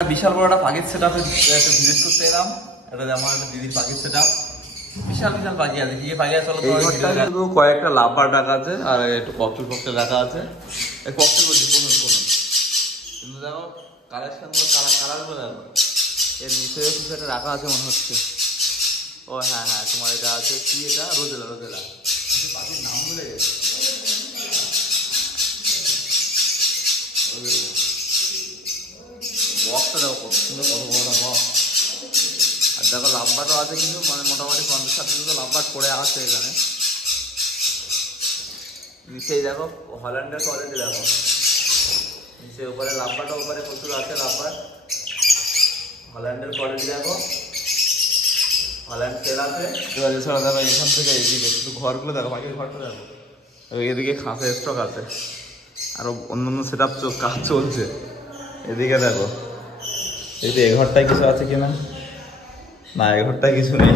বিশাল বড় একটা পাখির সেট আপে একটু ভিজিট করতে এলাম। এটা আমার একটা দিদির পাখির সেট আপ। বিশাল বিশাল পাখি আছে। কি পাখি আছে চলো শুধু কয়েকটা লাভবার রাখা আছে আর একটু ককটেল ফকটেল রাখা আছে। এই ককটেল বলছি কোন কিন্তু দেখো কালেকশন গুলো কালার গুলো দেখো। এর নিচে কিছু একটা রাখা আছে মনে হচ্ছে। ও হ্যাঁ হ্যাঁ তোমার এটা আছে কি এটা রোজেলা রোজেলা। পাখির নাম বলে বক্সটা দেখো কত সুন্দর, কত বড় বক্স। আর দেখো লাভবাটও আছে কিন্তু মানে মোটামুটি 50-60 কিন্তু লাভবাট পড়ে আছে এখানে। নিচেই দেখো হল্যান্ডের কোয়ালিটি দেখো, নিচে উপরে লাভবাটও উপরে প্রচুর আছে লাভবাট। হল্যান্ডের কোয়ালিটি দেখো, হল্যান্ড তেল আছে। এছাড়া দেখো এখান থেকে এইদিকে শুধু ঘরগুলো দেখো, পাখির ঘরটা দেখো, এদিকে খাঁচা স্টক আছে। আরো অন্যান্য সেট আপ কাজ চলছে। এদিকে দেখো এই যে এই ঘরটায় কিছু আছে কিনা, না এই ঘরটায় কিছু নেই।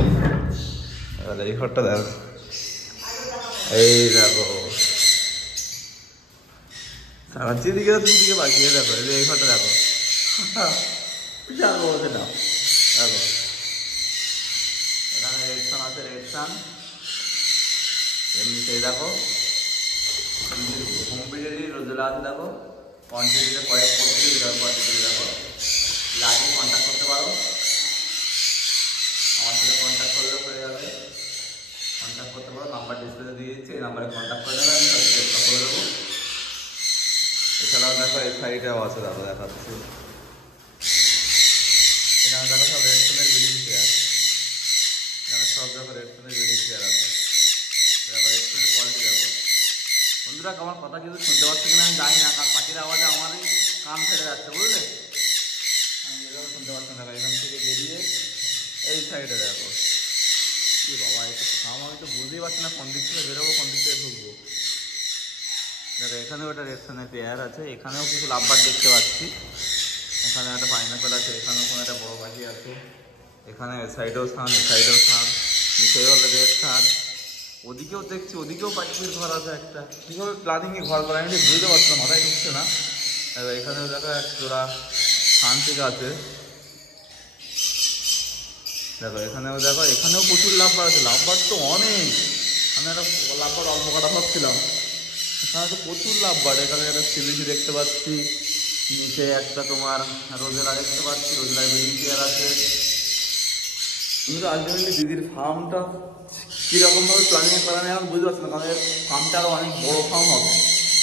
এই ঘরটা দেখো, এই দেখো সারা যেদিকে দুদিকে বাকিয়ে দেখো। এই যে এই ঘরটা দেখো, বিশাল বড় সেটা দেখো। এখানে রেড সান আছে, রেড সান। এমনিতেই দেখো হোমপিডেরই রোজেলা আছে দেখো, কোয়ান্টিটিতে কয়েক কোয়ান্টিটি দেখো। লাগে কন্ট্যাক্ট করতে পারো, আমার সাথে কন্ট্যাক্ট করলে হয়ে যাবে। কন্ট্যাক্ট করতে পারো, নাম্বার ডিসপ্লেতে দিয়ে দিচ্ছি, এই নাম্বারে কন্ট্যাক্ট করে দেবে, আমি চেষ্টা করে দেবো। এছাড়াও দেখো এই সাইডেও আছে দেখো, দেখাচ্ছি। এখানে দেখো সব রেডসনের বিল্ডিং চেয়ার, এখানে সব দেখো রেডসনের বিল্ডিং চেয়ার আছে। দেখো রেডসনের কোয়ালিটি দেখো। বন্ধুরা আমার কথা কিন্তু শুনতে পাচ্ছি কিনা আমি জানি না, কারণ পাখির আওয়াজে আমারই কান ফেটে যাচ্ছে বুঝলে। আমি এটাও শুনতে পাচ্ছি না। এখান থেকে বেরিয়ে এই সাইডে দেখো, কি বাবা এটা থাম, আমি তো বুঝতেই পারছি না কোন দিক থেকে বেরোবো কোন দিক থেকে ঢুকবো। দেখো এখানেও একটা রেডসনের পেয়ার আছে, এখানেও কিছু লাভবার দেখতে পাচ্ছি। এখানে একটা পাইনাপেল আছে, এখানেও কোনো একটা বড় পাখি আছে। এখানে এ সাইডেও ছান, এ সাইডেও ছান, নিচেও হলো রেড ছান। ওদিকেও দেখছি, ওদিকেও পাখির ঘর আছে একটা। কীভাবে প্ল্যানিংয়ে ঘর করা আমি ঠিক বুঝতে পারছি না, মাথায় ঢুকছে না। এখানেও দেখো এক জোড়া ছান থেকে আছে। দেখো এখানেও দেখো, এখানেও প্রচুর লাভবার আছে। লাভবার তো অনেক, আমি একটা লাভবার অল্প কাটা ভাবছিলাম, এখানে তো প্রচুর লাভবার। এখানে একটা সিলিজি দেখতে পাচ্ছি, নিচে একটা তোমার রোজেলা দেখতে পাচ্ছি, রোজেলার বিল্ডিং চেয়ার আছে। কিন্তু আলটিমেটলি দিদির ফার্মটা কীরকমভাবে প্ল্যানিং করা নেই আমি বুঝতে পারছি না, কারণ ফার্মটা আরও অনেক বড়ো ফার্ম হবে।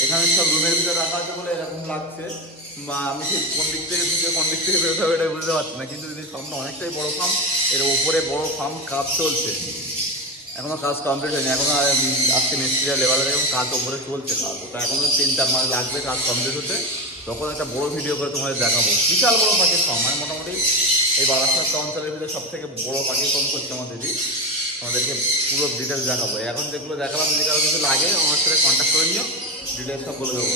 এখানে সব রুমের ভিতরে রাখা আছে বলে এরকম লাগছে, বা আমি ঠিক কোন দিক থেকে ঢুকে কোন দিক থেকে বেরোতে হবে এটাই বুঝতে পারছি না। কিন্তু দিদির ফার্মটা অনেকটাই বড়ো ফার্ম, এর ওপরে বড়ো ফার্ম কাজ চলছে, এখনও কাজ কমপ্লিট হয়নি। এখনও আজকে মিস্ত্রিরা লেবারের এবং কাজ ওপরে চলছে কাজ, ওটা এখনও 3-4 মাস লাগবে কাজ কমপ্লিট হতে। তখন একটা বড়ো ভিডিও করে তোমাদের দেখাবো। বিশাল বড়ো পাখির ফার্ম, মানে মোটামুটি এই বারাসাত অঞ্চলের ভিতরে সব থেকে বড়ো পাখির ফার্ম করছে আমার দিদি। আমাদেরকে পুরো ডিটেলস দেখাবো। এখন যেগুলো দেখালাম, যদি কারো কিছু লাগে আমার সাথে কন্ট্যাক্ট করে নিও, ডিটেলস সব বলে দেবো।